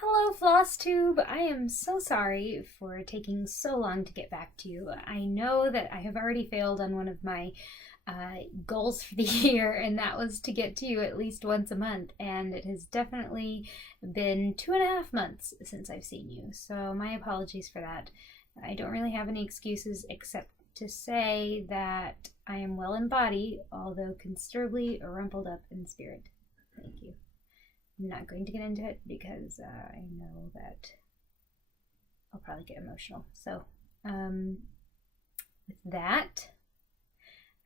Hello, Flosstube! I am so sorry for taking so long to get back to you. I know that I have already failed on one of my goals for the year, and that was to get to you at least once a month, and it has definitely been 2.5 months since I've seen you, so my apologies for that. I don't really have any excuses except to say that I am well in body, although considerably rumpled up in spirit. Thank you. I'm not going to get into it because I know that I'll probably get emotional. So, with that,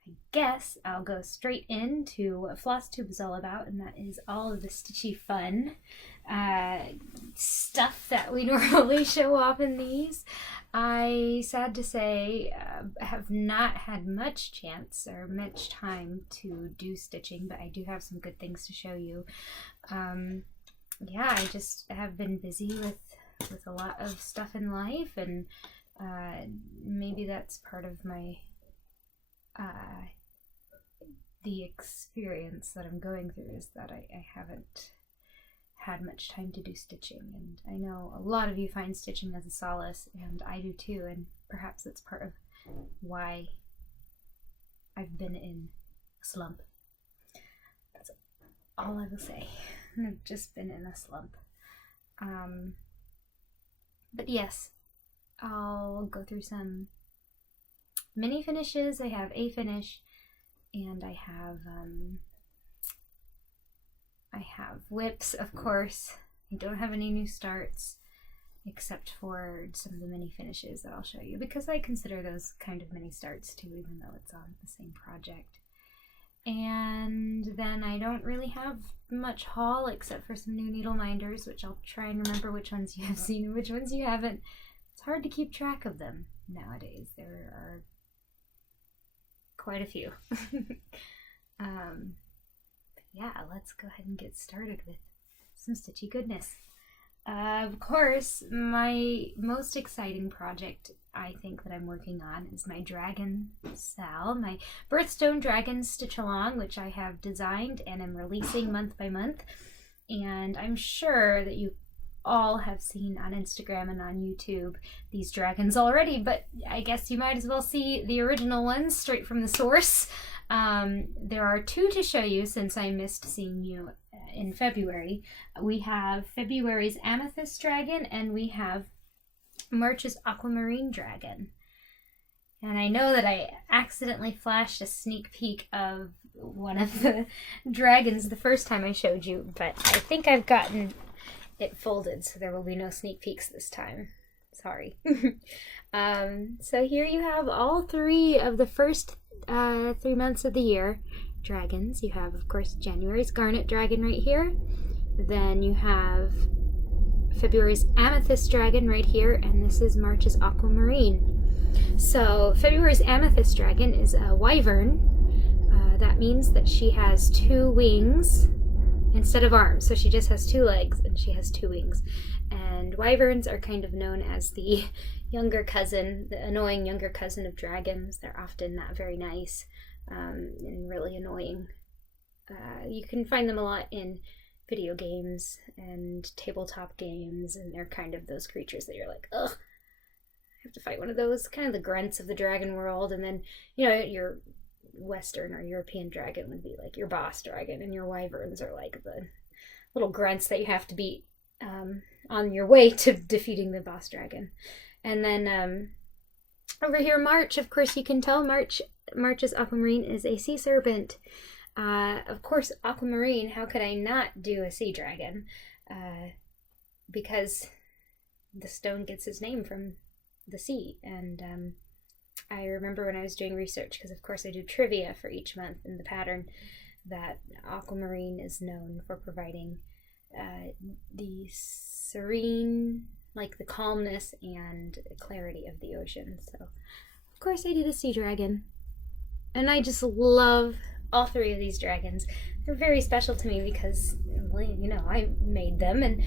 I guess I'll go straight into what Flosstube is all about, and that is all of the stitchy fun stuff that we normally show off in these. I, sad to say, have not had much chance or much time to do stitching, but I do have some good things to show you. Yeah, I just have been busy with a lot of stuff in life, and maybe that's part of my the experience that I'm going through is that I haven't had much time to do stitching, and I know a lot of you find stitching as a solace, and I do too, and perhaps it's part of why I've been in a slump. That's all I will say. I've just been in a slump. But yes, I'll go through some mini finishes. I have a finish, and I have whips, of course. I don't have any new starts except for some of the mini finishes that I'll show you, because I consider those kind of mini starts too, even though it's on the same project. And then I don't really have much haul except for some new needle minders, which I'll try and remember which ones you have seen and which ones you haven't. It's hard to keep track of them nowadays. There are quite a few. Yeah, let's go ahead and get started with some stitchy goodness. Of course, my most exciting project I think that I'm working on is my Dragon Sal, my Birthstone Dragon Stitch Along, which I have designed and am releasing month by month. And I'm sure that you all have seen on Instagram and on YouTube these dragons already, but I guess you might as well see the original ones straight from the source. There are two to show you since I missed seeing you in February. We have February's Amethyst Dragon, and we have March's Aquamarine Dragon. And I know that I accidentally flashed a sneak peek of one of the dragons the first time I showed you, but I think I've gotten it folded, so there will be no sneak peeks this time. Sorry. So here you have all three of the first 3 months of the year dragons. You have, of course, January's Garnet Dragon right here. Then you have February's Amethyst Dragon right here, and this is March's Aquamarine. So February's Amethyst Dragon is a wyvern. That means that she has 2 wings instead of arms, so she just has 2 legs and she has 2 wings. And wyverns are kind of known as the younger cousin, the annoying younger cousin of dragons. They're often not very nice and really annoying. You can find them a lot in video games and tabletop games, and they're kind of those creatures that you're like, ugh, I have to fight one of those. Kind of the grunts of the dragon world, and then, you know, your Western or European dragon would be like your boss dragon, and your wyverns are like the little grunts that you have to beat on your way to defeating the boss dragon. And then over here, March, of course, you can tell March's Aquamarine is a sea serpent. Of course, Aquamarine, how could I not do a sea dragon? Because the stone gets its name from the sea. And I remember when I was doing research, because of course I do trivia for each month in the pattern, that Aquamarine is known for providing the serene, like the calmness and clarity of the ocean. So of course I did a sea dragon, and I just love all 3 of these dragons. They're very special to me because, well, you know, I made them, and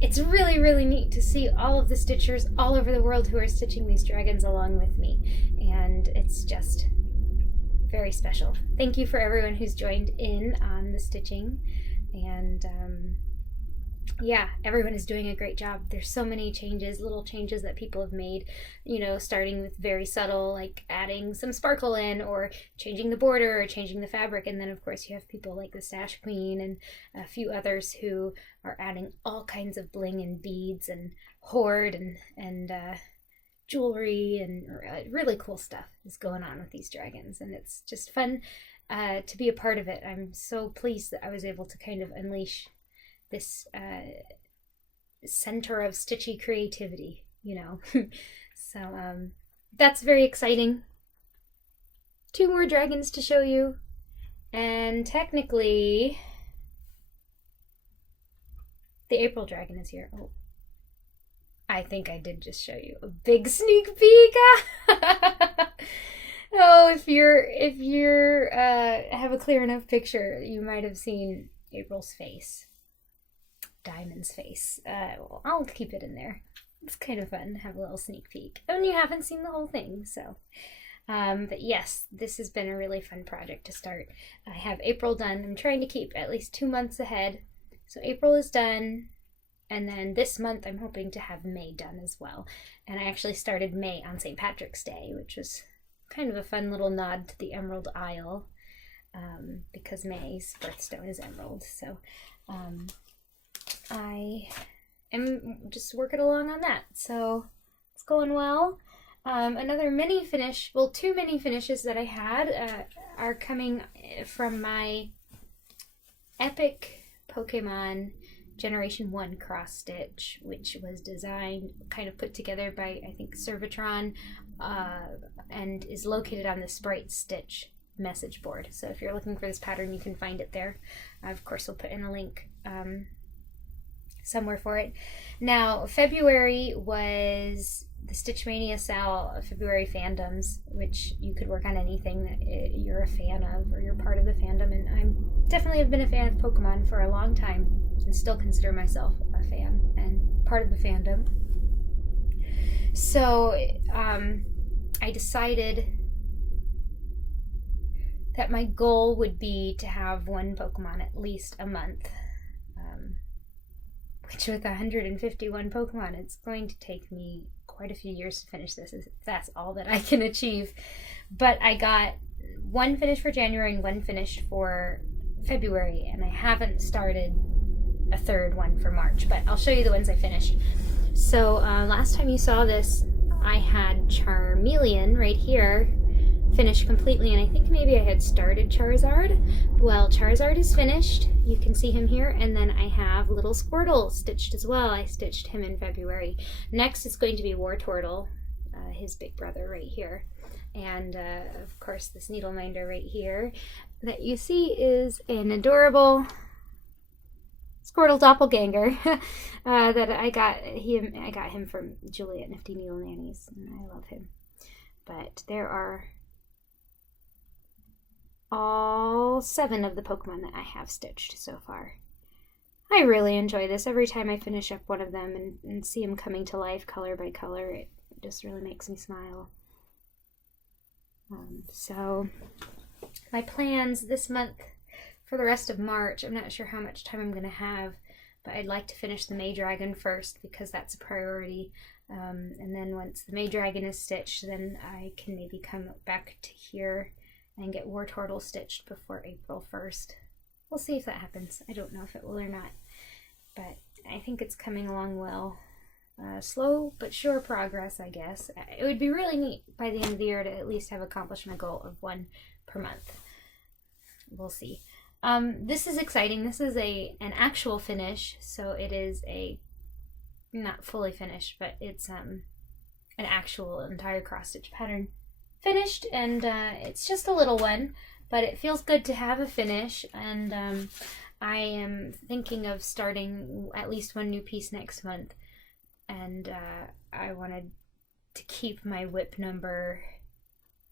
it's really, really neat to see all of the stitchers all over the world who are stitching these dragons along with me, and it's just very special. Thank you for everyone who's joined in on the stitching, and yeah, everyone is doing a great job. There's so many changes, little changes that people have made, you know, starting with very subtle, like adding some sparkle in, or changing the border, or changing the fabric. And then, of course, you have people like the Stash Queen and a few others who are adding all kinds of bling and beads and hoard and jewelry, and really cool stuff is going on with these dragons. And it's just fun to be a part of it. I'm so pleased that I was able to kind of unleash this center of stitchy creativity, you know. So that's very exciting. 2 more dragons to show you, and technically the April dragon is here. Oh, I think I did just show you a big sneak peek. Oh, if you're have a clear enough picture, you might have seen April's face. Diamond's face. Well, I'll keep it in there. It's kind of fun to have a little sneak peek. And you haven't seen the whole thing, so. But yes, this has been a really fun project to start. I have April done. I'm trying to keep at least 2 months ahead. So April is done. And then this month I'm hoping to have May done as well. And I actually started May on St. Patrick's Day, which was kind of a fun little nod to the Emerald Isle, because May's birthstone is emerald. So I am just working along on that. So it's going well. Another mini finish, well, 2 mini finishes that I had are coming from my epic Pokemon Generation 1 cross stitch, which was designed, kind of put together by, I think, Servatron, and is located on the Sprite Stitch message board. So if you're looking for this pattern, you can find it there. Of course, we'll put in a link somewhere for it. Now, February was the Stitch Mania Sal February fandoms, which you could work on anything that you're a fan of or you're part of the fandom. And I definitely have been a fan of Pokemon for a long time and still consider myself a fan and part of the fandom. So I decided that my goal would be to have 1 Pokemon at least a month. Which with 151 Pokemon, it's going to take me quite a few years to finish this, if that's all that I can achieve. But I got 1 finished for January and 1 finished for February, and I haven't started a 3rd one for March, but I'll show you the ones I finished. So last time you saw this, I had Charmeleon right here finished completely, and I think maybe I had started Charizard. Well, Charizard is finished. You can see him here, and then I have little Squirtle stitched as well. I stitched him in February. Next is going to be Wartortle, his big brother right here. And of course this needle minder right here that you see is an adorable Squirtle doppelganger that I got him from Julie at Nifty Needle Nannies, and I love him. But there are all 7 of the Pokemon that I have stitched so far. I really enjoy this. Every time I finish up one of them and see them coming to life color by color, it just really makes me smile. So my plans this month for the rest of March, I'm not sure how much time I'm going to have, but I'd like to finish the May Dragon first because that's a priority. And then once the May Dragon is stitched, then I can maybe come back to here and get Wartortle stitched before April 1st. We'll see if that happens. I don't know if it will or not, but I think it's coming along well. Slow but sure progress, I guess. It would be really neat by the end of the year to at least have accomplished my goal of 1 per month. We'll see. This is exciting. This is an actual finish, so it is not fully finished, but it's an actual entire cross stitch pattern finished, and it's just a little one, but it feels good to have a finish. And I am thinking of starting at least 1 new piece next month, and I wanted to keep my whip number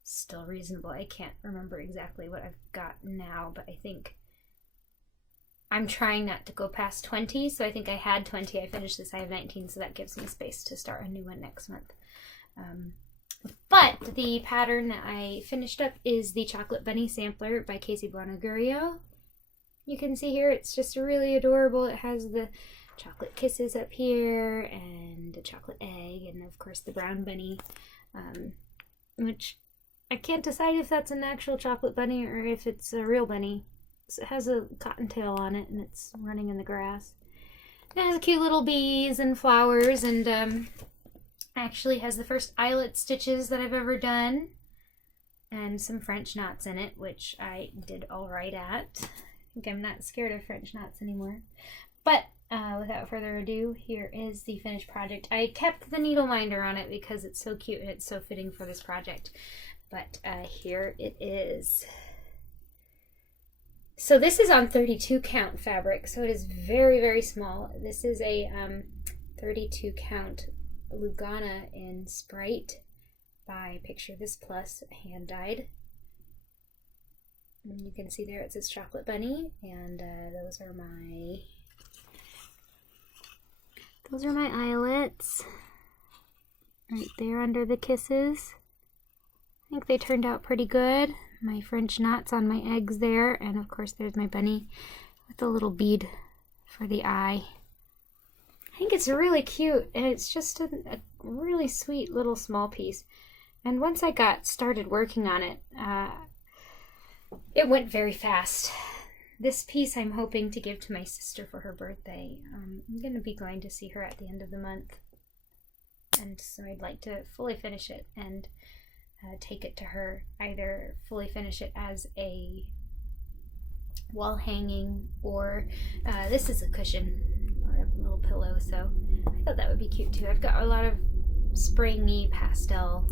still reasonable. I can't remember exactly what I've got now, but I think I'm trying not to go past 20, so I think I had 20. I finished this, I have 19, so that gives me space to start a new one next month. But the pattern that I finished up is the Chocolate Bunny Sampler by Casey Buonagurio. You can see here it's just really adorable. It has the chocolate kisses up here, and a chocolate egg, and of course the brown bunny, which I can't decide if that's an actual chocolate bunny or if it's a real bunny. It has a cottontail on it, and it's running in the grass. It has cute little bees and flowers, and actually has the first eyelet stitches that I've ever done, and some French knots in it, which I did all right at. I think I'm not scared of French knots anymore. But without further ado, here is the finished project. I kept the needle minder on it because it's so cute and it's so fitting for this project. But here it is. So this is on 32 count fabric, so it is very, very small. This is a 32 count Lugana in Sprite by Picture This Plus, hand dyed. And you can see there it says Chocolate Bunny, and those are my eyelets right there under the kisses. I think they turned out pretty good. My French knots on my eggs there, and of course there's my bunny with a little bead for the eye. I think it's really cute, and it's just a really sweet little small piece. And once I got started working on it, it went very fast. This piece I'm hoping to give to my sister for her birthday. I'm going to be going to see her at the end of the month, and so I'd like to fully finish it and take it to her, either fully finish it as a wall hanging, or this is a cushion or a little pillow, so I thought that would be cute too. I've got a lot of springy pastel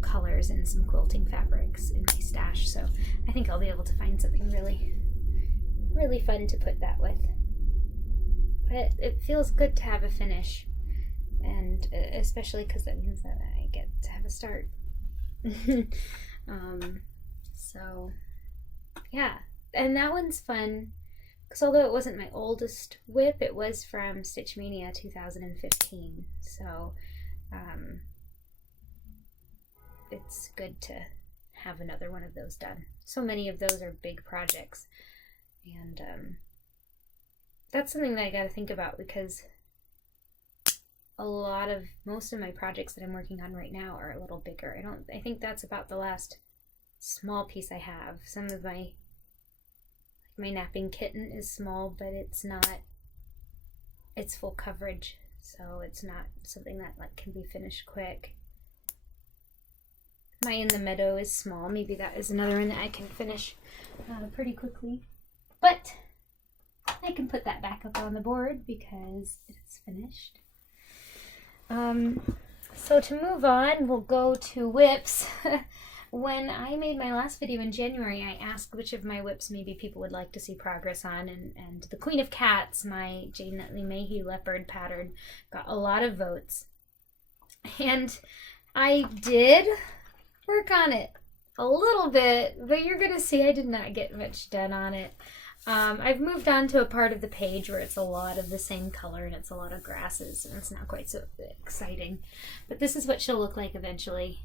colors and some quilting fabrics in my stash, so I think I'll be able to find something really, really fun to put that with. But it feels good to have a finish, and especially because that means that I get to have a start. So yeah, and that one's fun because although it wasn't my oldest whip, it was from Stitch Mania 2015, so it's good to have another one of those done. So many of those are big projects, and that's something that I got to think about, because most of my projects that I'm working on right now are a little bigger. I think that's about the last small piece I have. Some of my napping kitten is small, but it's full coverage, so it's not something that can be finished quick. My In the Meadow is small. Maybe that is another one that I can finish pretty quickly, but I can put that back up on the board because it's finished. So to move on, we'll go to whips. When I made my last video in January, I asked which of my whips maybe people would like to see progress on, and the Queen of Cats, my Jane Nutley Mayhew leopard pattern, got a lot of votes. And I did work on it a little bit, but you're gonna see I did not get much done on it. I've moved on to a part of the page where it's a lot of the same color and it's a lot of grasses, and it's not quite so exciting. But this is what she'll look like eventually.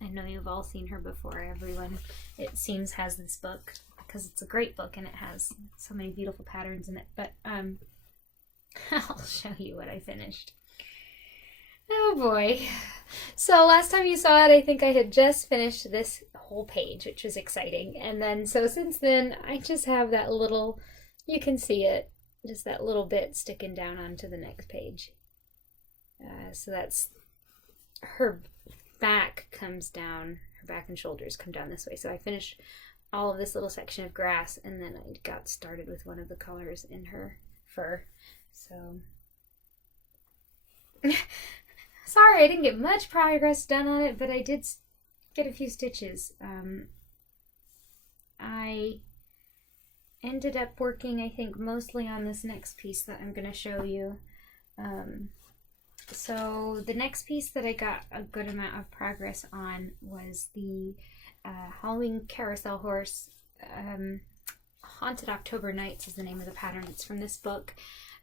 I know you've all seen her before. Everyone, it seems, has this book because it's a great book and it has so many beautiful patterns in it. But I'll show you what I finished. Oh boy. So last time you saw it, I think I had just finished this whole page, which was exciting. And then, so since then, I just have that little, you can see it, just that little bit sticking down onto the next page. So that's, her back comes down, her back and shoulders come down this way. So I finished all of this little section of grass, and then I got started with one of the colors in her fur. So sorry I didn't get much progress done on it, but I did get a few stitches. I ended up working, I think, mostly on this next piece that I'm going to show you. So the next piece that I got a good amount of progress on was the Halloween Carousel Horse. Haunted October Nights is the name of the pattern. It's from this book,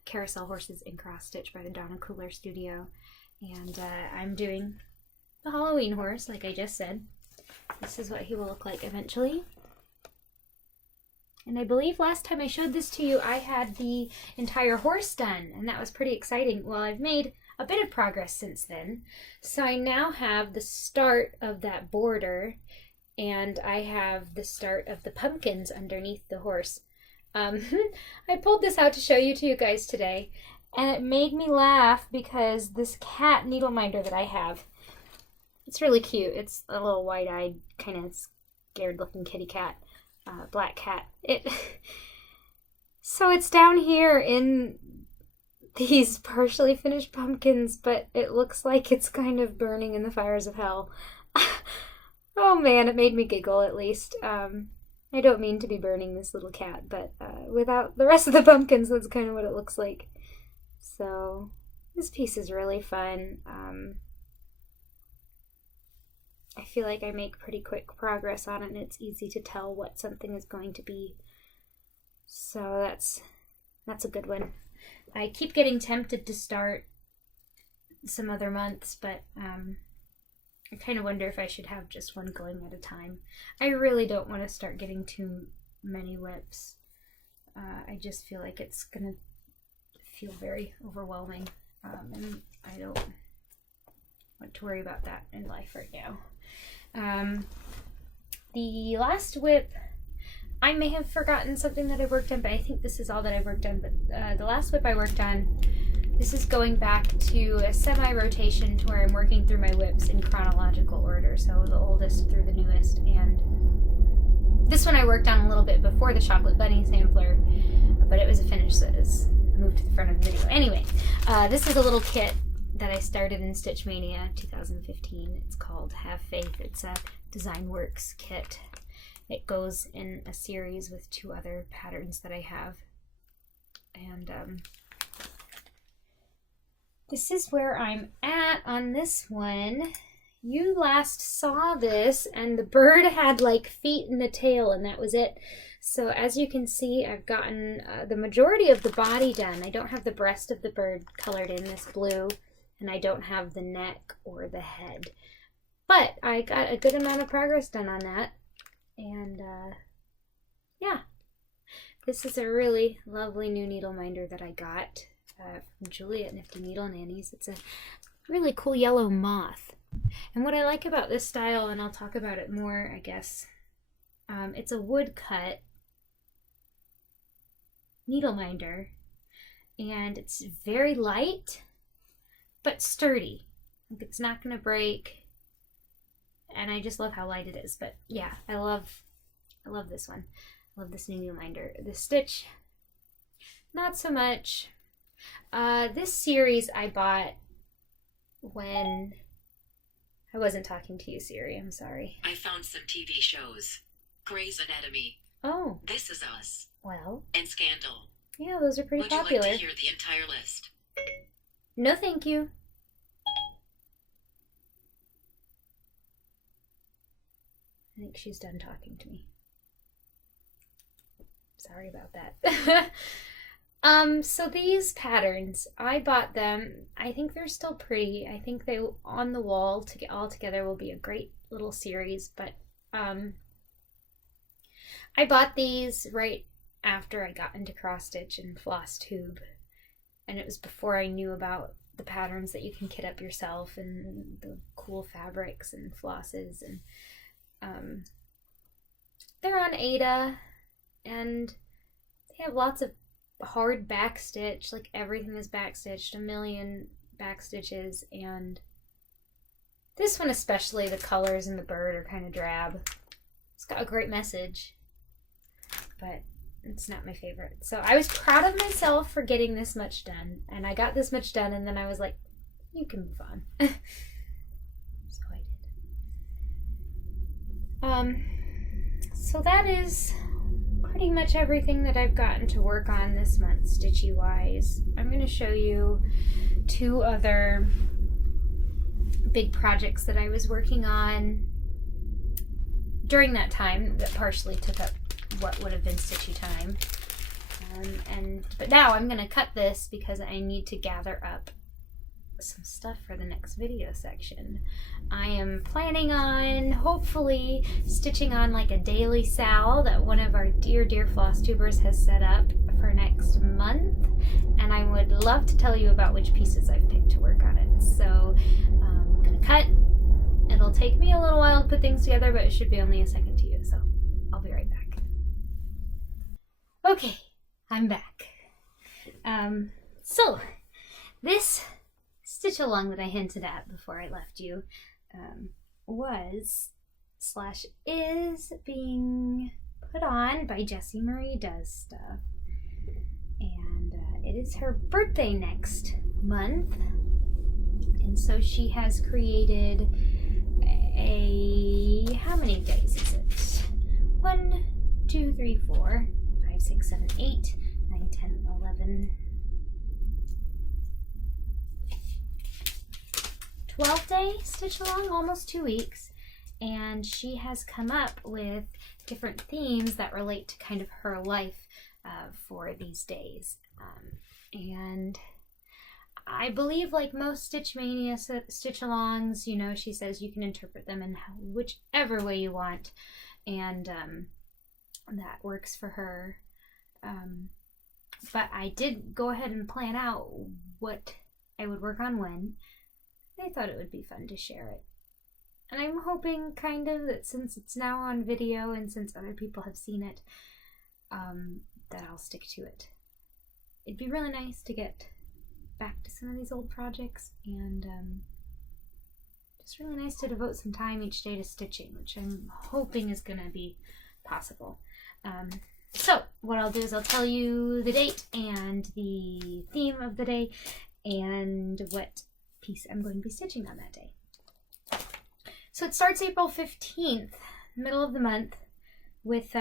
Carousel Horses in Cross Stitch by the Donna Cooler Studio. And I'm doing the Halloween horse, like I just said. This is what he will look like eventually. And I believe last time I showed this to you, I had the entire horse done, and that was pretty exciting. Well, I've made a bit of progress since then. So I now have the start of that border, and I have the start of the pumpkins underneath the horse. I pulled this out to show you to you guys today, and it made me laugh because this cat needle minder that I have, it's really cute. It's a little wide-eyed, kind of scared-looking kitty cat. Black cat. So it's down here in these partially finished pumpkins, but it looks like it's kind of burning in the fires of hell. Oh man, it made me giggle at least. I don't mean to be burning this little cat, but without the rest of the pumpkins, that's kind of what it looks like. So this piece is really fun. I feel like I make pretty quick progress on it, and it's easy to tell what something is going to be. So that's a good one. I keep getting tempted to start some other months, but I kind of wonder if I should have just one going at a time. I really don't want to start getting too many whips. I just feel like it's going to feel very overwhelming, and I don't want to worry about that in life right now. The last whip, I may have forgotten something that I worked on, but I think this is all that I worked on. But the last whip I worked on, this is going back to a semi-rotation to where I'm working through my whips in chronological order, so the oldest through the newest. And this one I worked on a little bit before the Chocolate Bunny sampler, but it was a finish, so it was moved to the front of the video. Anyway, this is a little kit that I started in Stitch Mania 2015. It's called Have Faith. It's a Design Works kit. It goes in a series with 2 other patterns that I have. And this is where I'm at on this one. You last saw this, and the bird had like feet and a tail, and that was it. So as you can see, I've gotten the majority of the body done. I don't have the breast of the bird colored in this blue, and I don't have the neck or the head. But I got a good amount of progress done on that. And yeah, this is a really lovely new needle minder that I got from Julie at Nifty Needle Nannies. It's a really cool yellow moth. And what I like about this style, and I'll talk about it more, I guess, it's a woodcut needle minder, and it's very light but sturdy. Like, it's not gonna break, and I just love how light it is. But yeah, I love this one. I love this new needle minder. The stitch, not so much. This series I bought when I wasn't talking to you, Siri. I'm sorry. I found some TV shows. Grey's Anatomy. Oh. This Is Us. Well. And Scandal. Yeah, those are pretty popular. Would you like to hear the entire list? No, thank you. I think she's done talking to me. Sorry about that. So these patterns, I bought them. I think they're still pretty. I think they, on the wall to get all together, will be a great little series. But I bought these right after I got into cross stitch and Flosstube, and it was before I knew about the patterns that you can kit up yourself and the cool fabrics and flosses. And they're on Ada, and they have lots of hard back stitch, like everything is back stitched, a million back stitches. And this one especially, the colors in the bird are kind of drab. It's got a great message, but it's not my favorite. So I was proud of myself for getting this much done, and I got this much done, and then I was like, you can move on. So I did. So that is pretty much everything that I've gotten to work on this month, stitchy wise. I'm going to show you 2 other big projects that I was working on during that time that partially took up what would have been stitchy time. But now I'm going to cut this because I need to gather up some stuff for the next video section. I am planning on hopefully stitching on like a daily sal that one of our dear Flosstubers has set up for next month, and I would love to tell you about which pieces I've picked to work on it. So I'm gonna cut. It'll take me a little while to put things together, but it should be only a second to you, so I'll be right back. Okay, I'm back. So this stitch along that I hinted at before I left you was / is being put on by Jessie Marie Does Stuff, and it is her birthday next month, and so she has created how many days is it? 1, 2, 3, 4, 5, 6, 7, 8, 9, 10, 11, 12-day stitch along, almost 2 weeks, and she has come up with different themes that relate to kind of her life for these days. And I believe, like most Stitch Mania stitch alongs, you know, she says you can interpret them in whichever way you want, and that works for her. But I did go ahead and plan out what I would work on when. I thought it would be fun to share it. And I'm hoping kind of that since it's now on video and since other people have seen it, that I'll stick to it. It'd be really nice to get back to some of these old projects, and just really nice to devote some time each day to stitching, which I'm hoping is going to be possible. So what I'll do is I'll tell you the date and the theme of the day and what piece I'm going to be stitching on that day. So it starts April 15th, middle of the month, with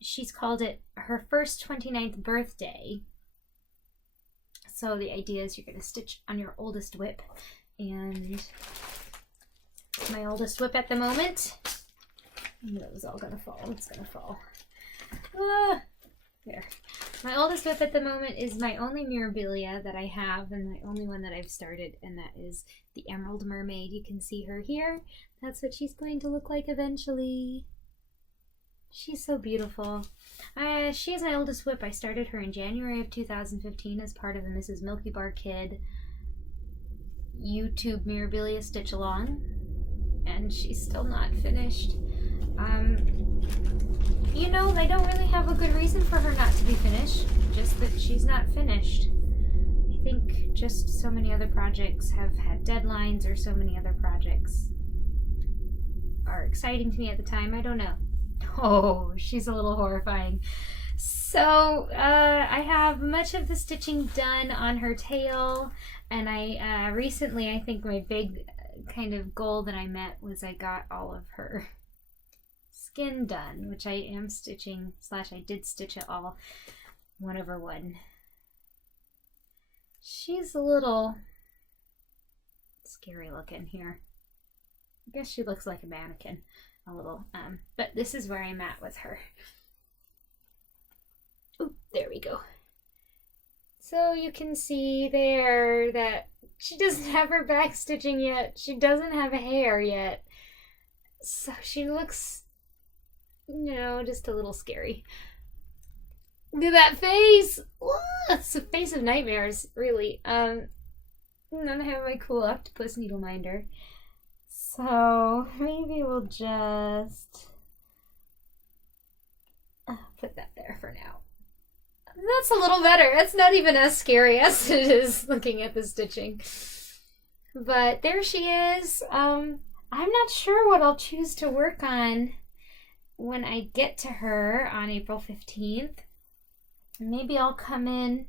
she's called it her first 29th birthday. So the idea is you're going to stitch on your oldest whip, and my oldest whip at the moment, I knew it was all going to fall. It's going to fall. There. My oldest whip at the moment is my only Mirabilia that I have, and my only one that I've started, and that is the Emerald Mermaid. You can see her here. That's what she's going to look like eventually. She's so beautiful. She is my oldest whip. I started her in January of 2015 as part of the Mrs. Milky Bar Kid YouTube Mirabilia Stitch Along, and she's still not finished. You know, I don't really have a good reason for her not to be finished, just that she's not finished. I think just so many other projects have had deadlines, or so many other projects are exciting to me at the time. I don't know. Oh, she's a little horrifying. So I have much of the stitching done on her tail, and I recently, I think my big kind of goal that I met was I got all of her skin done, which I am stitching / I did stitch it all 1/1. She's a little scary looking here. I guess she looks like a mannequin a little, but this is where I'm at with her. Oop, there we go. So you can see there that she doesn't have her back stitching yet. She doesn't have a hair yet. So she looks, you know, just a little scary. Look at that face! It's a face of nightmares, really. And then I have my cool octopus needle minder. So maybe we'll just put that there for now. That's a little better. That's not even as scary as it is looking at the stitching. But there she is. I'm not sure what I'll choose to work on when I get to her on April 15th. Maybe I'll come in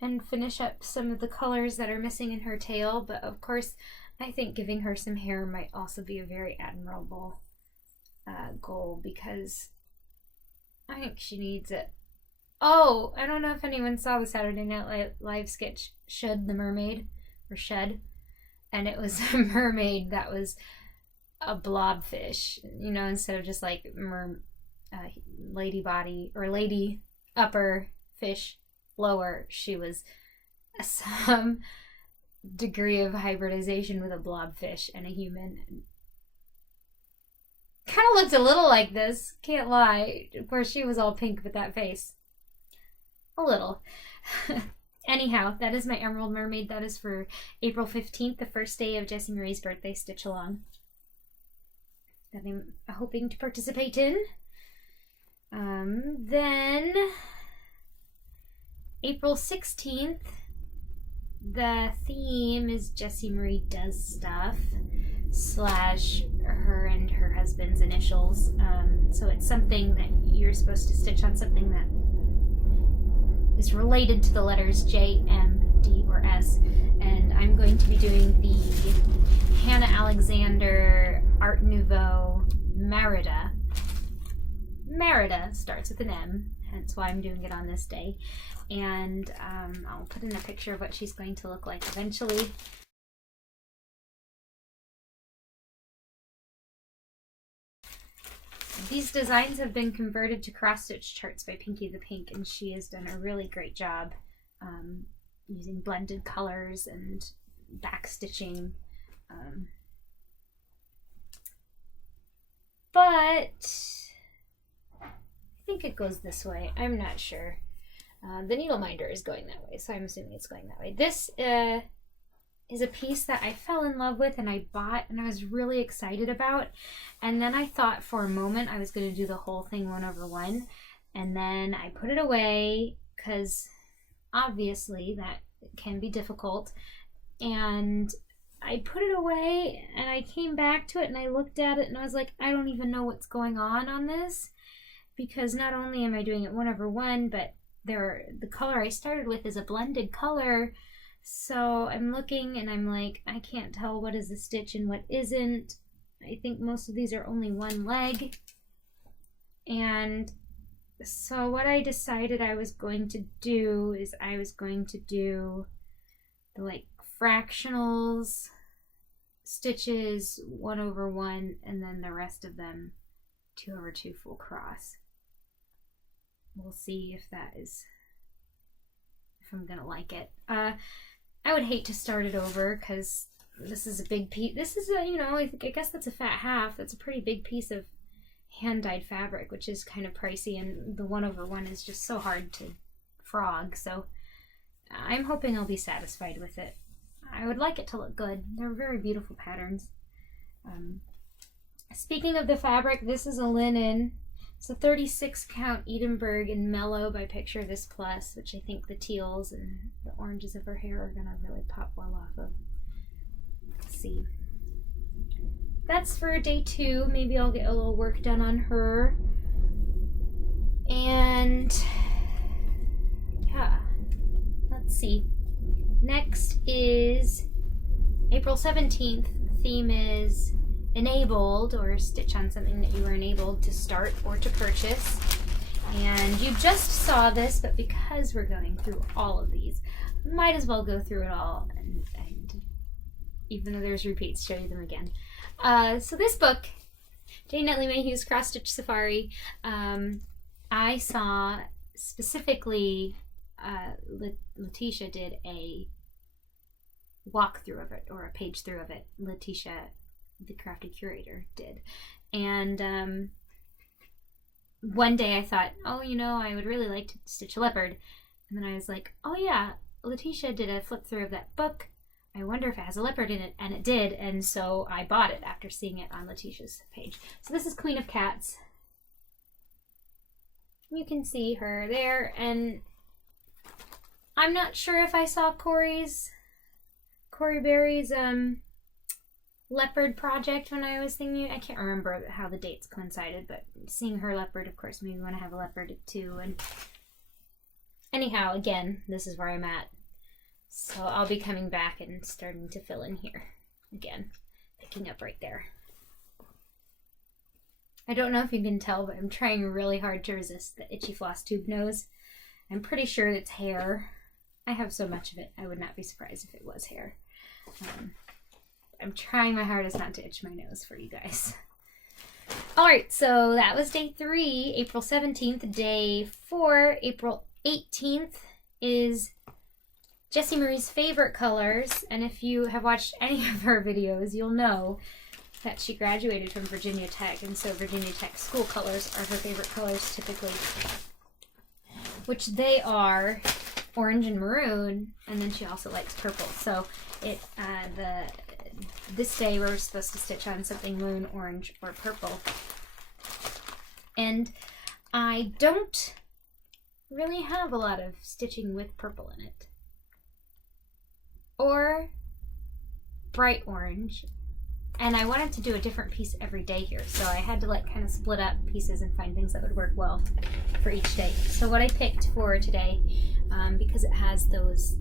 and finish up some of the colors that are missing in her tail, but of course I think giving her some hair might also be a very admirable goal, because I think she needs it. Oh, I don't know if anyone saw the Saturday Night Live sketch Shud the Mermaid, or Shud, and it was a mermaid that was a blobfish, you know, instead of just like lady body or lady upper fish lower, she was some degree of hybridization with a blobfish and a human. Kind of looked a little like this, can't lie. Of course, she was all pink with that face. A little. Anyhow, that is my Emerald Mermaid. That is for April 15th, the first day of Jessie Marie's birthday stitch along that I'm hoping to participate in. Then April 16th, the theme is Jessie Marie Does Stuff / her and her husband's initials. So it's something that you're supposed to stitch on, something that is related to the letters J, M, D, or S. And I'm going to be doing the Hannah Alexander Art Nouveau Merida. Merida starts with an M, hence why I'm doing it on this day. And I'll put in a picture of what she's going to look like eventually. These designs have been converted to cross-stitch charts by Pinky the Pink, and she has done a really great job using blended colors and backstitching. But I think it goes this way. I'm not sure. The needle minder is going that way, so I'm assuming it's going that way. This is a piece that I fell in love with and I bought and I was really excited about. And then I thought for a moment I was going to do the whole thing 1/1. And then I put it away because obviously that can be difficult. And I put it away and I came back to it and I looked at it and I was like, I don't even know what's going on this. Because not only am I doing it 1/1, but the color I started with is a blended color. So I'm looking and I'm like, I can't tell what is a stitch and what isn't. I think most of these are only one leg. And so what I decided I was going to do is I was going to do the like fractionals stitches 1/1 and then the rest of them 2/2 full cross. We'll see if I'm gonna like it. I would hate to start it over because this is a big piece. This is I guess that's a fat half. That's a pretty big piece of hand-dyed fabric, which is kind of pricey, and the 1/1 is just so hard to frog. So I'm hoping I'll be satisfied with it. I would like it to look good. They're very beautiful patterns. Speaking of the fabric, this is a linen. It's a 36 count Edinburgh in Mellow by Picture This Plus, which I think the teals and the oranges of her hair are gonna really pop well off of. Let's see. That's for day 2. Maybe I'll get a little work done on her. And yeah, let's see. Next is April 17th. The theme is enabled, or stitch on something that you were enabled to start or to purchase. And you just saw this, but because we're going through all of these, might as well go through it all and even though there's repeats, show you them again. So this book, Jane Netley Mayhew's Cross Stitch Safari, I saw specifically Letitia did a walkthrough of it, or a page through of it. Letitia, the crafty curator, did. And one day I thought, oh, I would really like to stitch a leopard. And then I was like, oh yeah, Letitia did a flip through of that book. I wonder if it has a leopard in it. And it did. And so I bought it after seeing it on Letitia's page. So this is Queen of Cats. You can see her there. And I'm not sure if I saw Corey Berry's leopard project when I was thinking. I can't remember how the dates coincided, but seeing her leopard, of course, made me want to have a leopard too. And anyhow, again, this is where I'm at. So I'll be coming back and starting to fill in here again, picking up right there. I don't know if you can tell, but I'm trying really hard to resist the itchy Flosstube nose. I'm pretty sure it's hair. I have so much of it, I would not be surprised if it was hair. I'm trying my hardest not to itch my nose for you guys. Alright, so that was day 3, April 17th. Day 4, April 18th, is Jessie Marie's favorite colors, and if you have watched any of her videos, you'll know that she graduated from Virginia Tech, and so Virginia Tech school colors are her favorite colors typically, which they are orange and maroon, and then she also likes purple. So this day we're supposed to stitch on something maroon, orange, or purple. And I don't really have a lot of stitching with purple in it. Or bright orange. And I wanted to do a different piece every day here, so I had to like kind of split up pieces and find things that would work well for each day. So what I picked for today, because it has those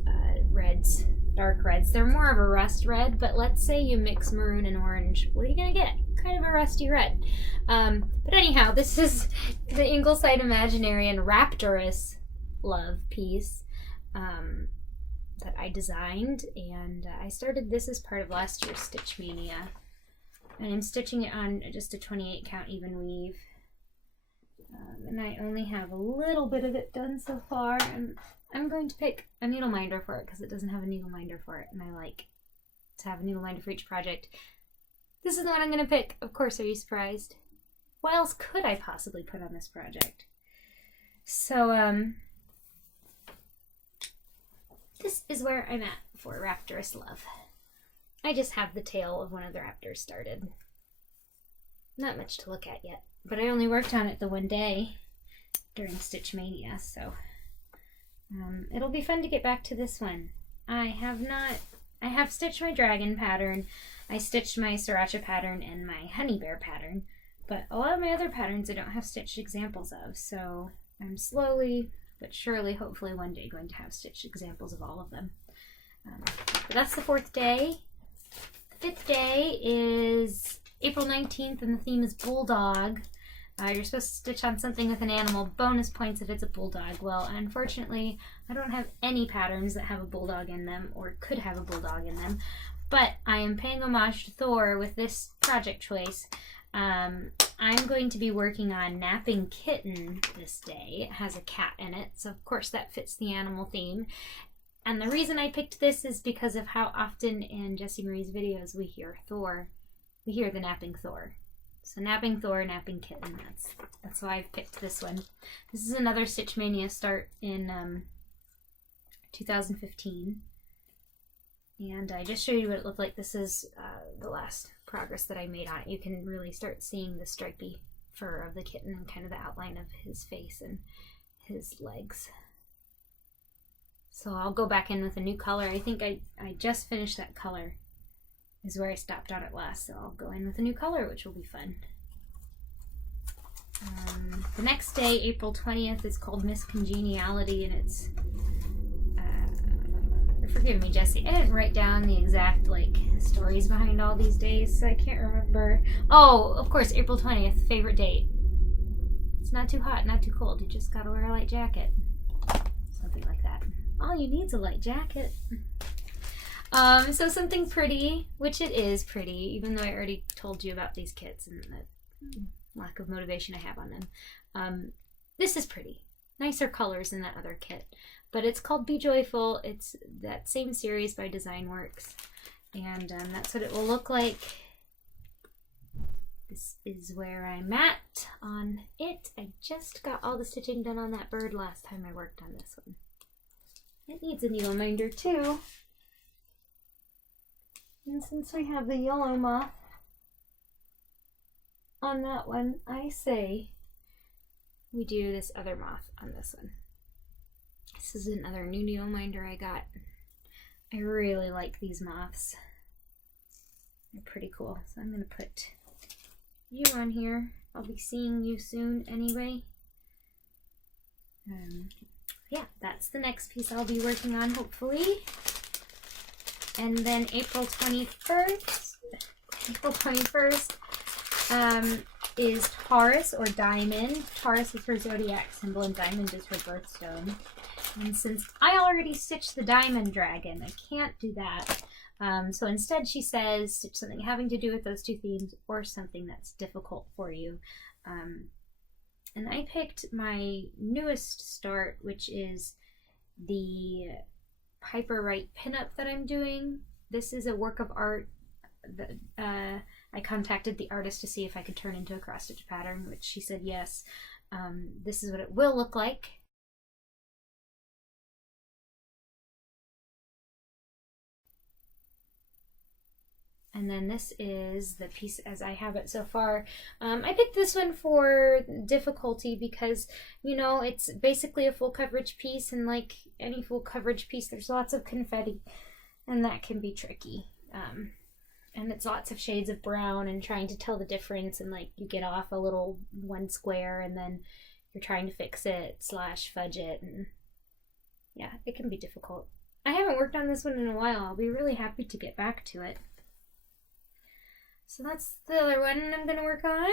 reds, dark reds, they're more of a rust red, but let's say you mix maroon and orange, what are you gonna get? Kind of a rusty red. But anyhow, this is the Ingleside Imaginarium Rapturous Love piece that I designed, and I started this as part of last year's Stitch Mania. And I'm stitching it on just a 28 count even weave. And I only have a little bit of it done so far, and I'm going to pick a needle minder for it because it doesn't have a needle minder for it, and I like to have a needle minder for each project. This is the one I'm going to pick. Of course, are you surprised? What else could I possibly put on this project? So, this is where I'm at for Rapturous Love. I just have the tail of one of the raptors started. Not much to look at yet, but I only worked on it the one day during Stitch Mania, so it'll be fun to get back to this one. I have stitched my dragon pattern, I stitched my sriracha pattern and my honey bear pattern, but a lot of my other patterns I don't have stitched examples of, so I'm slowly but surely, hopefully one day, going to have stitched examples of all of them. But that's the 4th day. The 5th day is April 19th, and the theme is Bulldog. You're supposed to stitch on something with an animal. Bonus points if it's a bulldog. Well, unfortunately, I don't have any patterns that have a bulldog in them, or could have a bulldog in them. But I am paying homage to Thor with this project choice. I'm going to be working on Napping Kitten this day. It has a cat in it, so of course that fits the animal theme. And the reason I picked this is because of how often in Jessie Marie's videos we hear Thor. We hear the napping Thor. So Napping Thor, Napping Kitten, that's why I've picked this one. This is another Stitch Mania start in 2015. And I just showed you what it looked like. This is the last progress that I made on it. You can really start seeing the stripy fur of the kitten and kind of the outline of his face and his legs. So I'll go back in with a new color. I think I just finished that color, is where I stopped on it last. So I'll go in with a new color, which will be fun. The next day, April 20th, is called Miss Congeniality, and it's forgive me, Jessie, I didn't write down the exact stories behind all these days, so I can't remember. Oh, of course, April 20th, favorite date. It's not too hot, not too cold. You just gotta wear a light jacket. Something like that. All you need is a light jacket. So something pretty, which it is pretty, even though I already told you about these kits and the lack of motivation I have on them. This is pretty. Nicer colors than that other kit. But it's called Be Joyful. It's that same series by Design Works. And that's what it will look like. This is where I'm at on it. I just got all the stitching done on that bird last time I worked on this one. It needs a needle minder too. And since we have the yellow moth on that one, I say we do this other moth on this one. This is another new needle minder I got. I really like these moths. They're pretty cool. So I'm going to put you on here. I'll be seeing you soon anyway. Yeah, that's the next piece I'll be working on, hopefully. And then April 21st is Taurus or Diamond. Taurus is her zodiac symbol and Diamond is her birthstone. And since I already stitched the Diamond Dragon, I can't do that. So instead she says stitch something having to do with those two themes or something that's difficult for you. And I picked my newest start, which is the Piper Wright pinup that I'm doing. This is a work of art that I contacted the artist to see if I could turn into a cross-stitch pattern, which she said yes. This is what it will look like. And then this is the piece as I have it so far. I picked this one for difficulty because, you know, it's basically a full coverage piece, and like any full coverage piece, there's lots of confetti, and that can be tricky. And it's lots of shades of brown and trying to tell the difference, and like you get off a little one square and then you're trying to fix it / fudge it, and yeah, it can be difficult. I haven't worked on this one in a while. I'll be really happy to get back to it. So that's the other one I'm going to work on.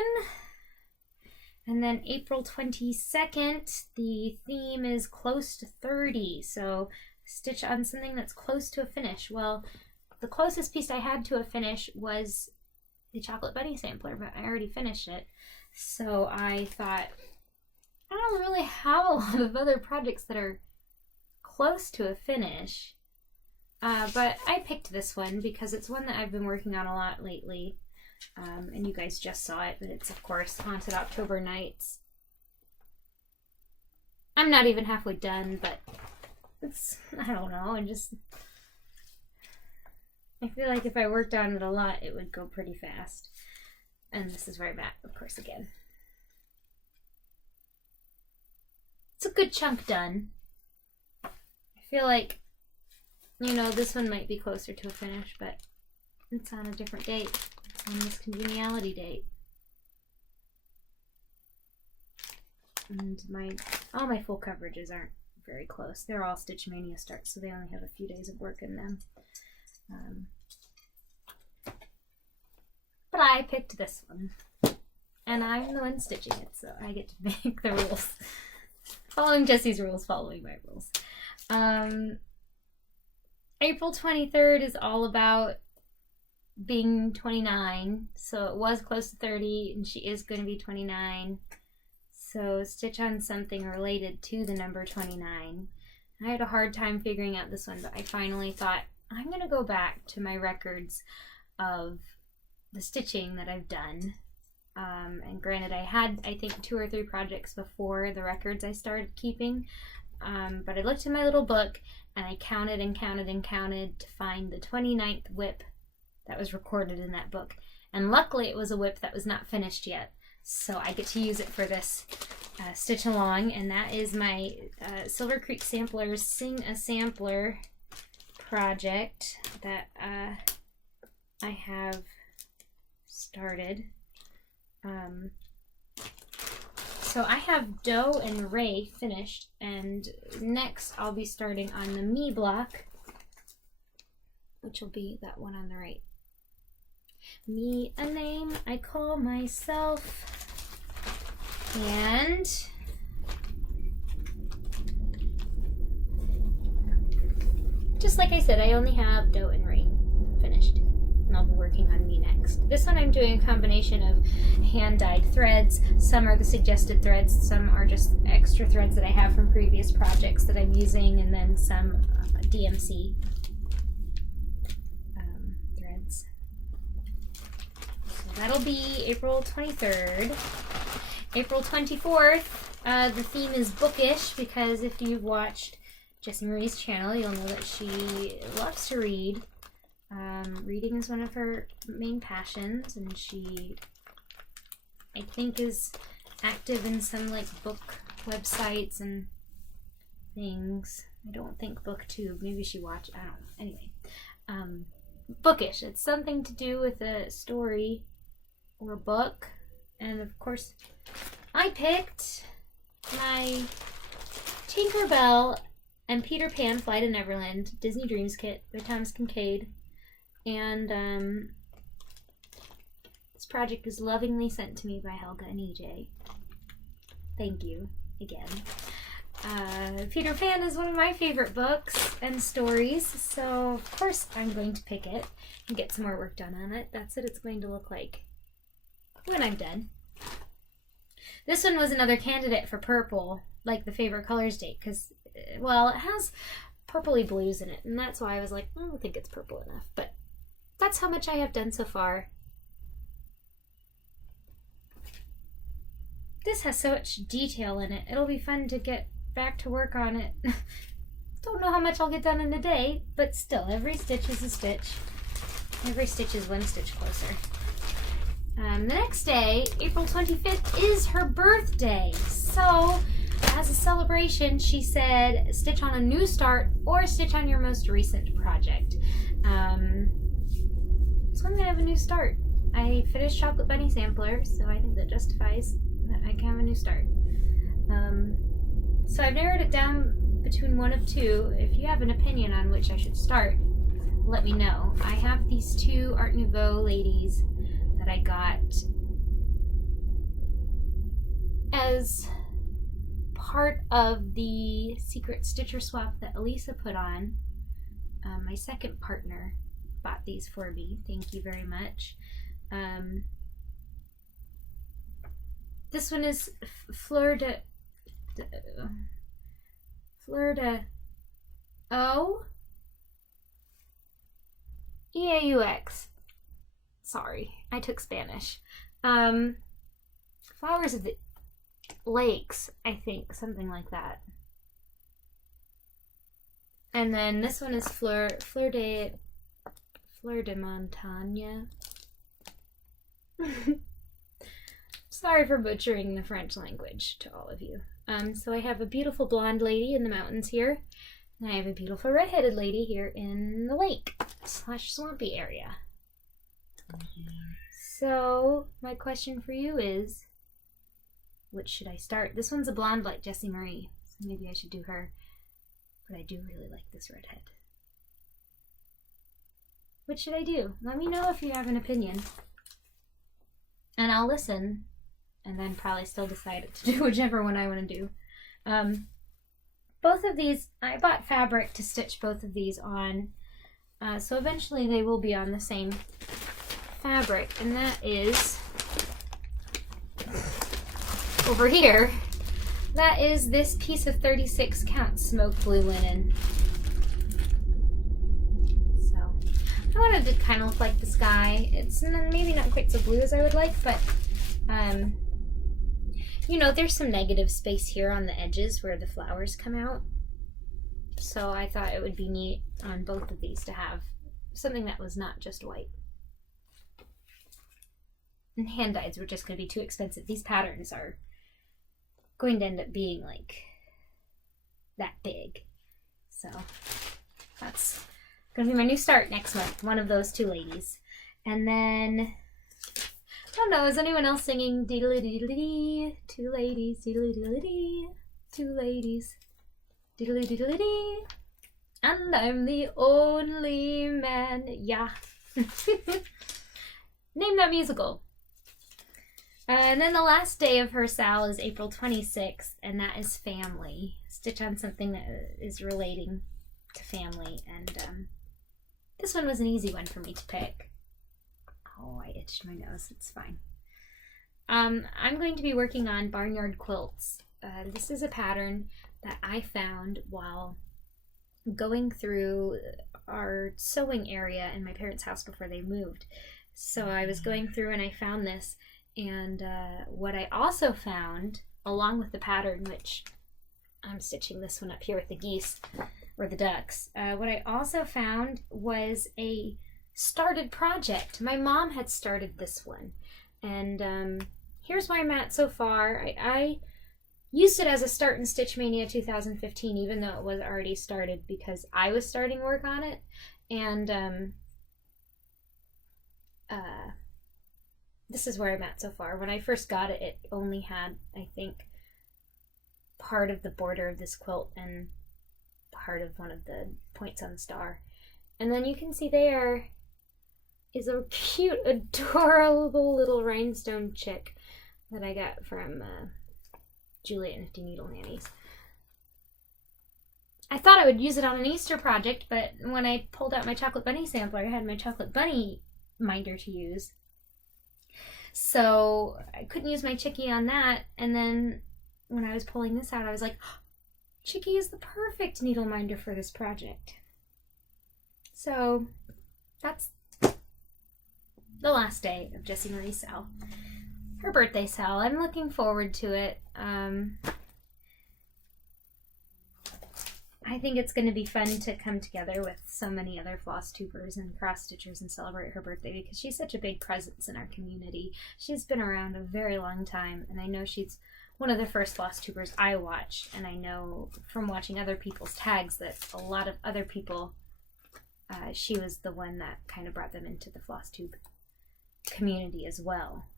And then April 22nd, the theme is close to 30. So stitch on something that's close to a finish. Well, the closest piece I had to a finish was the Chocolate Bunny sampler, but I already finished it. So I thought, I don't really have a lot of other projects that are close to a finish. But I picked this one because it's one that I've been working on a lot lately. And you guys just saw it, but it's of course Haunted October Nights. I'm not even halfway done, but it's, I don't know, I feel like if I worked on it a lot, it would go pretty fast. And this is where I'm at, of course, again. It's a good chunk done. I feel like, you know, this one might be closer to a finish, but it's on a different date. On this congeniality date. And all my full coverages aren't very close. They're all Stitch Mania starts, so they only have a few days of work in them. But I picked this one. And I'm the one stitching it, so I get to make the rules. Following Jessie's rules, following my rules. April 23rd is all about being 29, so it was close to 30, and she is going to be 29. So stitch on something related to the number 29. I had a hard time figuring out this one, but I finally thought, I'm going to go back to my records of the stitching that I've done. And granted, I had, I think, 2 or 3 projects before the records I started keeping. But I looked in my little book, and I counted and counted and counted to find the 29th whip that was recorded in that book. And luckily it was a whip that was not finished yet. So I get to use it for this stitch along, and that is my Silver Creek Samplers Sing a Sampler project that I have started. So I have Doe and Ray finished, and next I'll be starting on the Me block, which will be that one on the right. Me, a name I call myself. And just like I said, I only have Doe and Ray finished, and I'll be working on Me next. This one I'm doing a combination of hand-dyed threads. Some are the suggested threads, some are just extra threads that I have from previous projects that I'm using, and then some DMC threads. So that'll be April 23rd. April 24th, the theme is bookish, because if you've watched Jessie Marie's channel, you'll know that she loves to read. Reading is one of her main passions, and she, I think, is active in some like book websites and things. I don't think BookTube. Maybe she watched. I don't know. Anyway, bookish. It's something to do with a story or a book, and of course, I picked my Tinkerbell and Peter Pan Fly to Neverland Disney Dreams kit by Thomas Kincaid. And this project was lovingly sent to me by Helga and EJ. Thank you again. Peter Pan is one of my favorite books and stories, so of course I'm going to pick it and get some more work done on it. That's what it's going to look like when I'm done. This one was another candidate for purple, like the favorite colors date, because, well, it has purpley blues in it, and that's why I was like, I don't think it's purple enough, but that's how much I have done so far. This has so much detail in it. It'll be fun to get back to work on it. Don't know how much I'll get done in a day, but still, every stitch is a stitch. Every stitch is one stitch closer. The next day, April 25th, is her birthday. So, as a celebration, she said, stitch on a new start or stitch on your most recent project. So I'm going to have a new start. I finished Chocolate Bunny Sampler, so I think that justifies that I can have a new start. So I've narrowed it down between one of two. If you have an opinion on which I should start, let me know. I have these two Art Nouveau ladies that I got as part of the secret stitcher swap that Elisa put on. My second partner bought these for me. Thank you very much. This one is Fleur de O EAUX. Sorry, I took Spanish. Flowers of the Lakes, I think, something like that. And then this one is Fleur de Montagne. Sorry for butchering the French language to all of you. So I have a beautiful blonde lady in the mountains here, and I have a beautiful redheaded lady here in the lake / swampy area. So my question for you is, which should I start? This one's a blonde like Jessie Marie, so maybe I should do her. But I do really like this redhead. What should I do? Let me know if you have an opinion. And I'll listen, and then probably still decide to do whichever one I want to do. Both of these, I bought fabric to stitch both of these on. So eventually they will be on the same fabric, and that is over here. That is this piece of 36 count smoked blue linen. So I wanted it to kind of look like the sky. It's maybe not quite so blue as I would like, but you know, there's some negative space here on the edges where the flowers come out. So I thought it would be neat on both of these to have something that was not just white. And hand dyes were just going to be too expensive. These patterns are going to end up being like that big. So that's going to be my new start next month. One of those two ladies. And then, I don't know, is anyone else singing diddly diddly? Two ladies, diddly diddly, two ladies, diddly diddly dee. And I'm the only man. Yeah. Name that musical. And then the last day of her sal is April 26th, and that is family. Stitch on something that is relating to family. And this one was an easy one for me to pick. Oh, I itched my nose. It's fine. I'm going to be working on barnyard quilts. This is a pattern that I found while going through our sewing area in my parents' house before they moved. So I was going through and I found this. And what I also found, along with the pattern, which I'm stitching this one up here with the geese, or the ducks, what I also found was a started project. My mom had started this one. And here's where I'm at so far. I used it as a Start and Stitch Mania 2015, even though it was already started, because I was starting work on it. And this is where I'm at so far. When I first got it, it only had, I think, part of the border of this quilt and part of one of the points on the star. And then you can see there is a cute, adorable little rhinestone chick that I got from Julie at Nifty Needle Nannies. I thought I would use it on an Easter project, but when I pulled out my Chocolate Bunny sampler, I had my Chocolate Bunny minder to use. So I couldn't use my chickie on that, and then when I was pulling this out, I was like, oh, Chicky is the perfect needle minder for this project. So that's the last day of Jessie Marie's sale. Her birthday sale. I'm looking forward to it. I think it's going to be fun to come together with so many other Flosstubers and cross-stitchers and celebrate her birthday because she's such a big presence in our community. She's been around a very long time, and I know she's one of the first Flosstubers I watch, and I know from watching other people's tags that a lot of other people, she was the one that kind of brought them into the Flosstube community as well.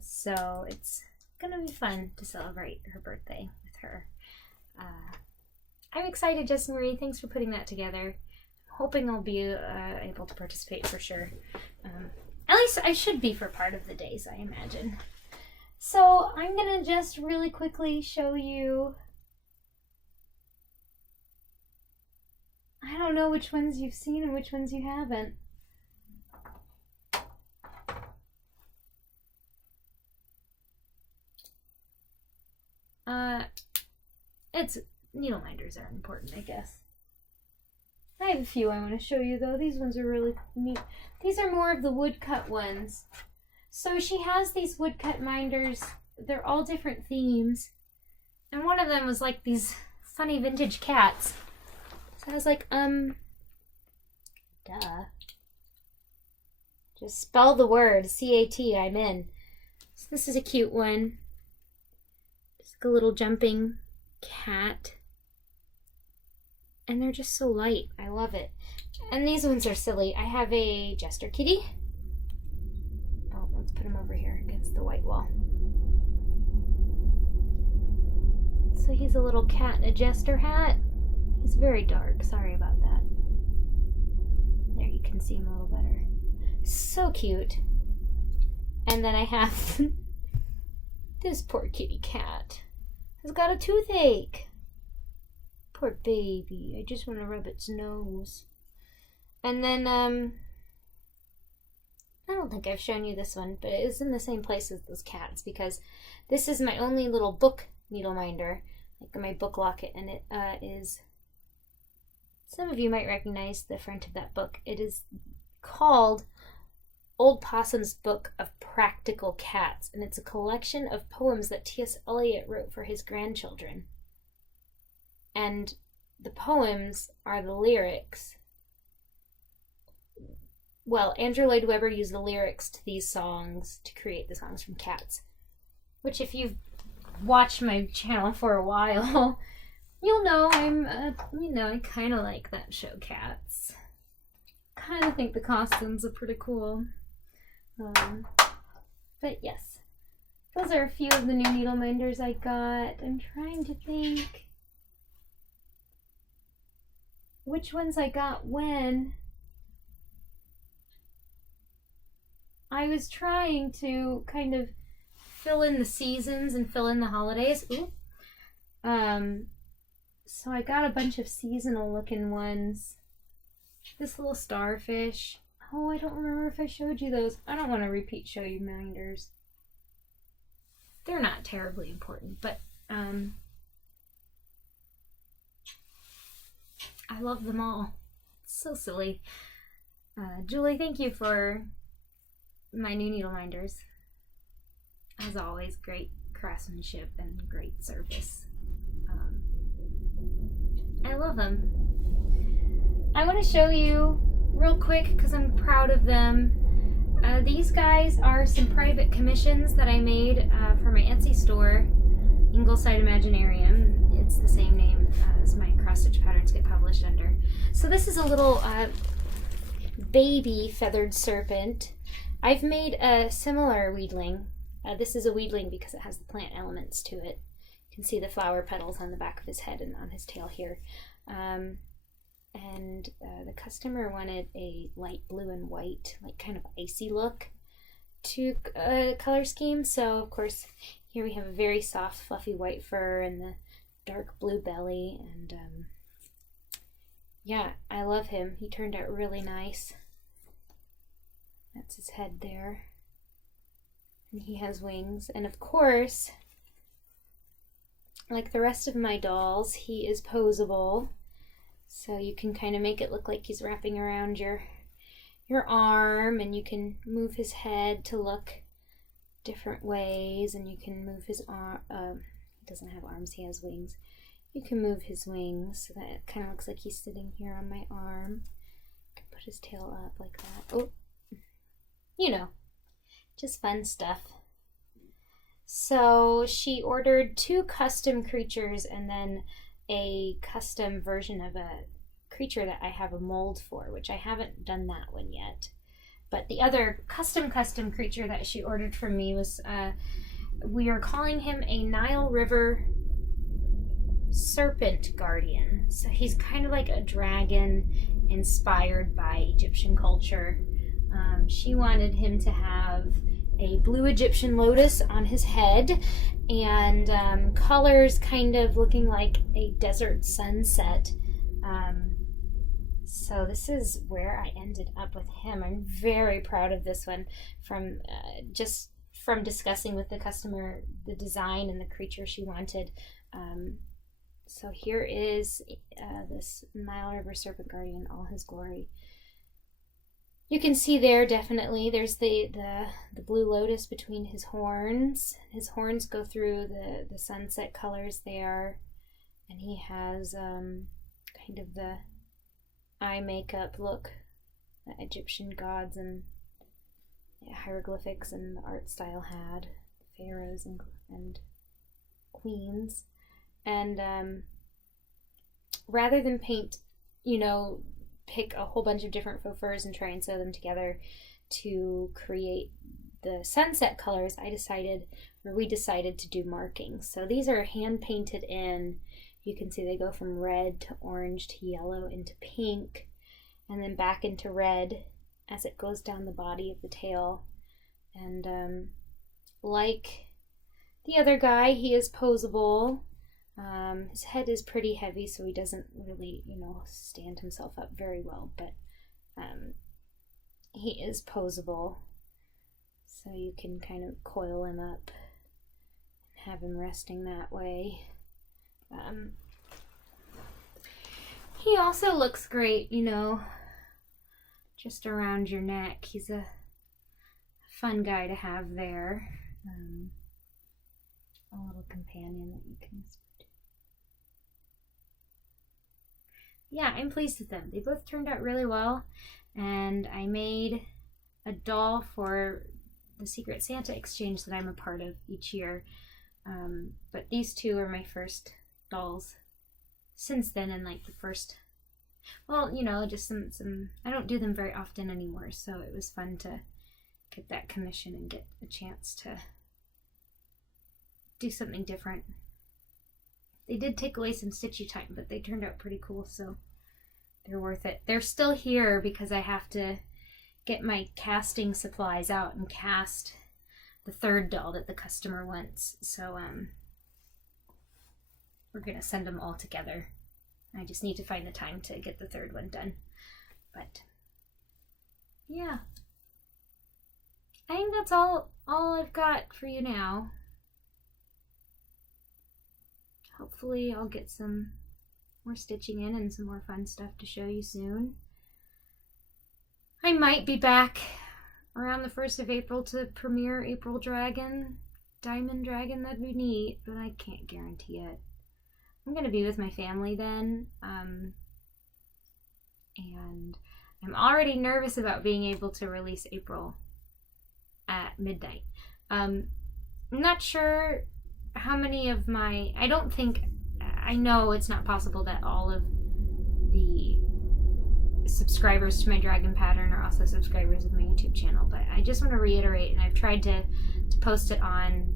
So it's going to be fun to celebrate her birthday with her. I'm excited, Jessie Marie. Thanks for putting that together. I'm hoping I'll be able to participate for sure. At least I should be for part of the days, I imagine. So I'm going to just really quickly show you. I don't know which ones you've seen and which ones you haven't. It's needle minders are important, I guess. I have a few I want to show you though. These ones are really neat. These are more of the woodcut ones. So she has these woodcut minders. They're all different themes. And one of them was like these funny vintage cats. So I was like, duh. Just spell the word, C-A-T, I'm in. So this is a cute one. Just a little jumping cat. And they're just so light. I love it. And these ones are silly. I have a Jester Kitty. Oh, let's put him over here against the white wall. So he's a little cat in a jester hat. He's very dark. Sorry about that. There, you can see him a little better. So cute. And then I have this poor kitty cat. Has got a toothache. Poor baby. I just want to rub its nose. And then, I don't think I've shown you this one, but it is in the same place as those cats because this is my only little book needle minder, like my book locket, and it is, some of you might recognize the front of that book. It is called Old Possum's Book of Practical Cats, and it's a collection of poems that T.S. Eliot wrote for his grandchildren. And the poems are the lyrics. Well, Andrew Lloyd Webber used the lyrics to these songs to create the songs from Cats. Which, if you've watched my channel for a while, you'll know I kind of like that show, Cats. Kind of think the costumes are pretty cool. But yes, those are a few of the new needle minders I got. I'm trying to think which ones I got when. I was trying to kind of fill in the seasons and fill in the holidays. Ooh. So I got a bunch of seasonal looking ones. This little starfish. Oh, I don't remember if I showed you those. I don't want to repeat show you minders. They're not terribly important, but I love them all. It's so silly. Julie, thank you for my new needle minders. As always, great craftsmanship and great service. I love them. I want to show you real quick because I'm proud of them. These guys are some private commissions that I made for my Etsy store, Ingleside Imaginarium. It's the same name as my cross-stitch patterns get published under. So this is a little baby feathered serpent. I've made a similar weedling. This is a weedling because it has the plant elements to it. You can see the flower petals on the back of his head and on his tail here. And the customer wanted a light blue and white, like kind of icy look to color scheme. So of course here we have a very soft fluffy white fur and the dark blue belly, and yeah, I love him. He turned out really nice. That's his head there. And he has wings. And of course, like the rest of my dolls, he is posable. So you can kind of make it look like he's wrapping around your arm, and you can move his head to look different ways, and you can move his arm. He doesn't have arms, he has wings. You can move his wings so that it kind of looks like he's sitting here on my arm. You can put his tail up like that. Oh, you know, just fun stuff. So she ordered 2 custom creatures and then a custom version of a creature that I have a mold for, which I haven't done that one yet. But the other custom creature that she ordered from me was, we are calling him a Nile River Serpent Guardian. So he's kind of like a dragon inspired by Egyptian culture. She wanted him to have a blue Egyptian lotus on his head and colors kind of looking like a desert sunset. So this is where I ended up with him. I'm very proud of this one from just from discussing with the customer the design and the creature she wanted. So here is this Nile River Serpent Guardian, all his glory. You can see there definitely there's the blue lotus between his horns. His horns go through the sunset colors there, and he has kind of the eye makeup look that Egyptian gods and hieroglyphics and the art style had, pharaohs and queens. And rather than paint, pick a whole bunch of different faux furs and try and sew them together to create the sunset colors, we decided to do markings. So these are hand painted in. You can see they go from red to orange to yellow into pink, and then back into red as it goes down the body of the tail. And like the other guy, he is posable. His head is pretty heavy, so he doesn't really, stand himself up very well, but he is posable. So you can kind of coil him up and have him resting that way. He also looks great, just around your neck. He's a fun guy to have there. A little companion that you can speak to. Yeah, I'm pleased with them. They both turned out really well, and I made a doll for the Secret Santa exchange that I'm a part of each year. But these 2 are my first dolls since then, and like the first, just some I don't do them very often anymore, so it was fun to get that commission and get a chance to do something different. They did take away some stitchy time, but they turned out pretty cool, so they're worth it. They're still here because I have to get my casting supplies out and cast the 3rd doll that the customer wants. So we're gonna send them all together. I just need to find the time to get the 3rd one done. But yeah, I think that's all I've got for you now. Hopefully I'll get some more stitching in and some more fun stuff to show you soon. I might be back around the 1st of April to premiere April Dragon, Diamond Dragon. That'd be neat, but I can't guarantee it. I'm going to be with my family then, and I'm already nervous about being able to release April at midnight. I'm not sure how many of I know it's not possible that all of the subscribers to my dragon pattern are also subscribers of my YouTube channel, but I just want to reiterate, and I've tried to post it on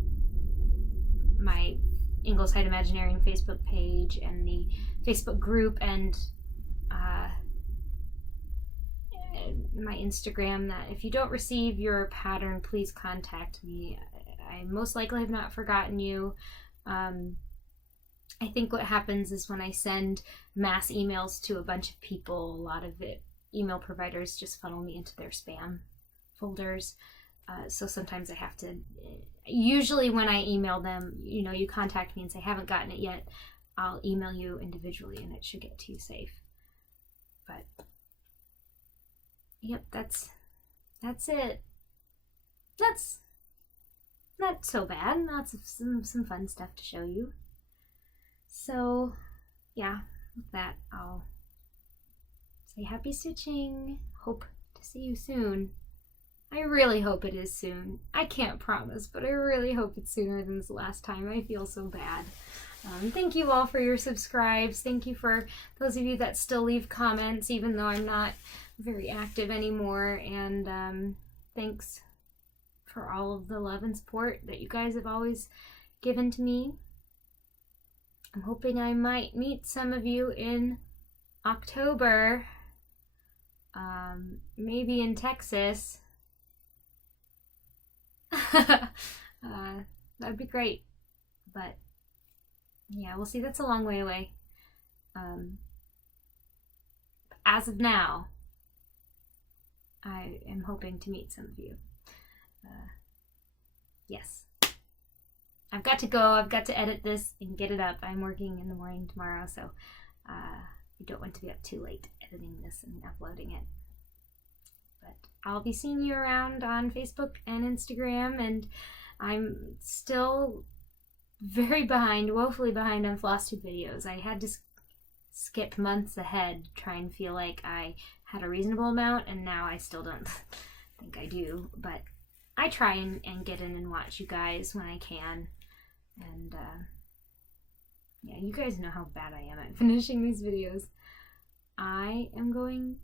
my Ingleside Imaginarium Facebook page and the Facebook group and my Instagram, that if you don't receive your pattern, please contact me. I most likely have not forgotten you. I think what happens is when I send mass emails to a bunch of people, a lot of email providers just funnel me into their spam folders. So sometimes I usually when I email them, you contact me and say, haven't gotten it yet, I'll email you individually and it should get to you safe. But, yep, that's it. That's not so bad. Lots of some fun stuff to show you. So, yeah, with that, I'll say happy stitching. Hope to see you soon. I really hope it is soon. I can't promise, but I really hope it's sooner than this last time. I feel so bad. Thank you all for your subscribes. Thank you for those of you that still leave comments, even though I'm not very active anymore. And thanks for all of the love and support that you guys have always given to me. I'm hoping I might meet some of you in October, maybe in Texas. That'd be great, but yeah, we'll see. That's a long way away. As of now, I am hoping to meet some of you. Yes. I've got to go. I've got to edit this and get it up. I'm working in the morning tomorrow, so I don't want to be up too late editing this and uploading it. But I'll be seeing you around on Facebook and Instagram, and I'm still very behind, woefully behind on Flosstube videos. I had to skip months ahead, try and feel like I had a reasonable amount, and now I still don't think I do. But I try and get in and watch you guys when I can. And yeah, you guys know how bad I am at finishing these videos. I am going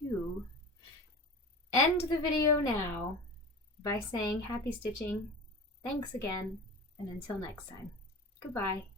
to end the video now by saying happy stitching, thanks again, and until next time, goodbye.